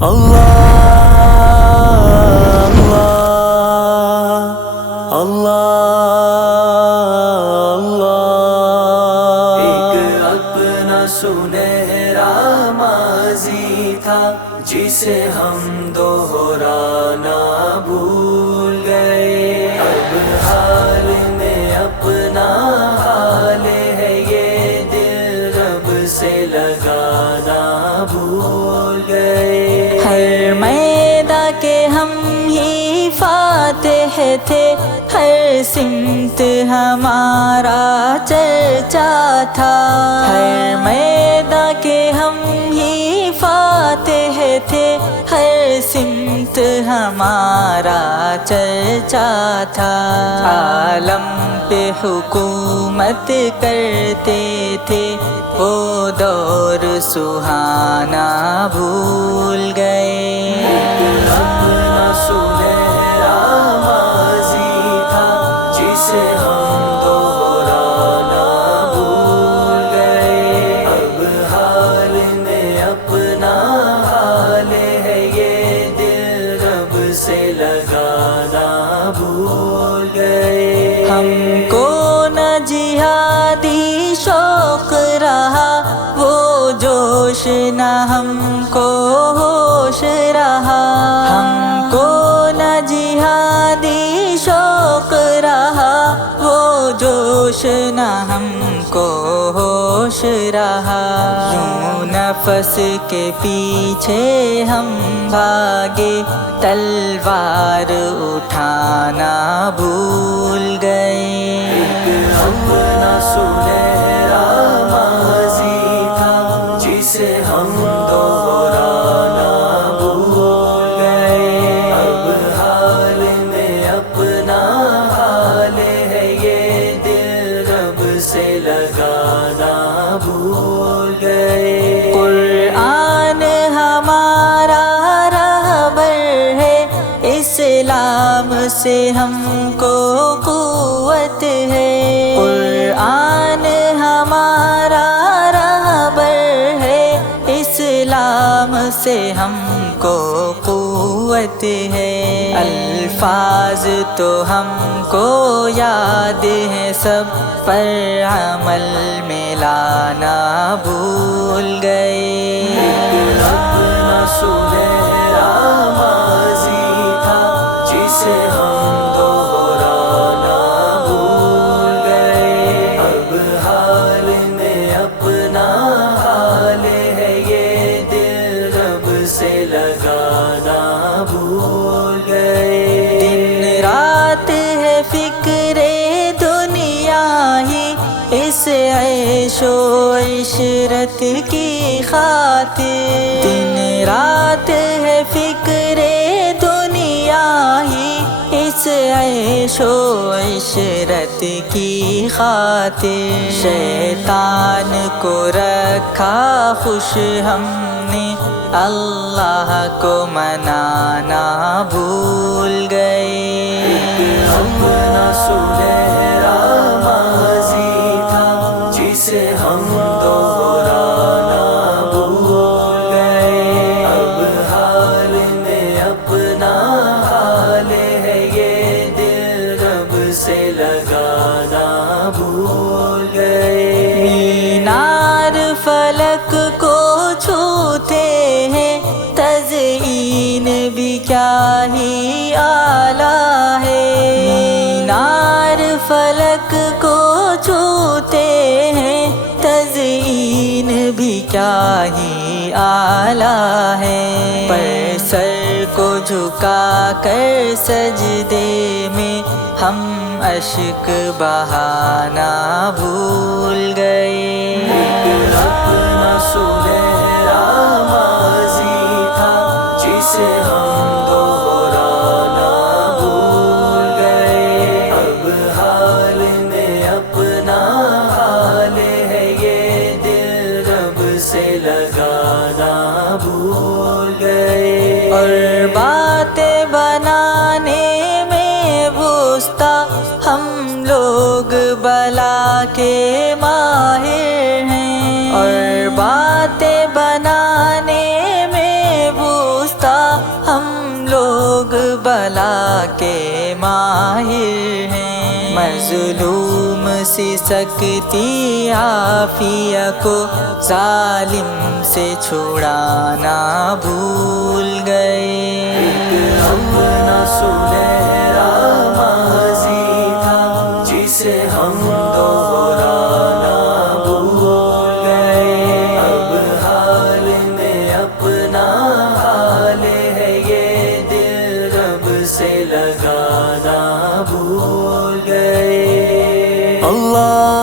اللہ اللہ اللہ، ایک اپنا سنہرا ماضی تھا جسے ہم دہرانا بھول گئے، اب حال میں اپنا حال ہے یہ دل رب سے لگانا بھول گئے۔ ہر میداں کے ہم ہی فاتح تھے، ہر سمت ہمارا چرچا تھا، ہر میداں کے ہم ہی فاتح تھے، ہر سمت ہمارا چرچا تھا، عالم پہ حکومت کرتے تھے، وہ دور سہانا بھول گئے۔ اپنا سنہرا ماضی تھا جسے ہم دہرانا بھول گئے، اب حال میں اپنا حال ہے یہ دل رب سے لگانا بھول گئے۔ ہم کو نہ جہادی شوق رہا، وہ جوش نہ ہم کو ہوش رہا، ہم کو نہ جہادی شوق رہا، وہ جوش نہ ہم کو ہوش رہا، یوں نفس کے پیچھے ہم بھاگے، تلوار اٹھانا بھول گئے۔ اپنا سنہرا ماضی تھا جسے ہم دہرانا بھول گئے، اب حال میں اپنا حال ہے یہ دل رب سے لگانا بھول گئے۔ قرآن ہمارا رہبر ہے، اسلام سے ہم کو قوت ہے، قرآن ہمارا رہبر ہے، اسلام سے ہم کو قوت ہے، الفاظ تو ہم کو یاد ہیں سب، پر عمل میں لانا بھول گئے۔ اپنا سنہرا ماضی تھا جسے ہم دہرانا بھول گئے، اب حال میں اپنا حال ہے یہ دل رب سے لگانا بھول گئے۔ دن رات ہے فکر دنیا ہی، اس عیش و عشرت کی خاطر، دن رات ہے فکر دنیا ہی، اس عیش و عشرت کی خاطر، شیطان کو رکھا خوش ہم نے، اللہ کو منانا بھول گئے۔ اپنا سنہرا ماضی تھا جسے ہم دہرانا بھول گئے، اب حال میں اپنا حال ہے یہ دل رب سے لگانا بھول گئے۔ مینار فلک کو چھوتے ہیں، تزئین بھی کیا ہی اعلیٰ ہے، مینار فلک کو چھوتے ہیں، تزئین بھی کیا ہی اعلیٰ ہے، پر سر کو جھکا کر سجدے میں ہم اشک بہانا بھول گئے۔ اپنا سنہرا ماضی تھا جسے ہم دہرانا بھول گئے، اب حال میں اپنا حال ہے یہ دل رب سے لگانا بھول گئے۔ اور باتیں بنانے میں وسطی ہم لوگ بلا کے ماہر ہیں، اور باتیں بنانے میں وسطی بلا کے ماہر ہیں، مظلوم سی سکتی عافیہ کو ظالم سے چھڑانا بھول گئے۔ اپنا سنہرا ماضی تھا جسے ہم دہرانا بھول گئے، اب حال میں اپنا حال ہے یہ دل رب سے لگانا بھول گئے۔ اللہ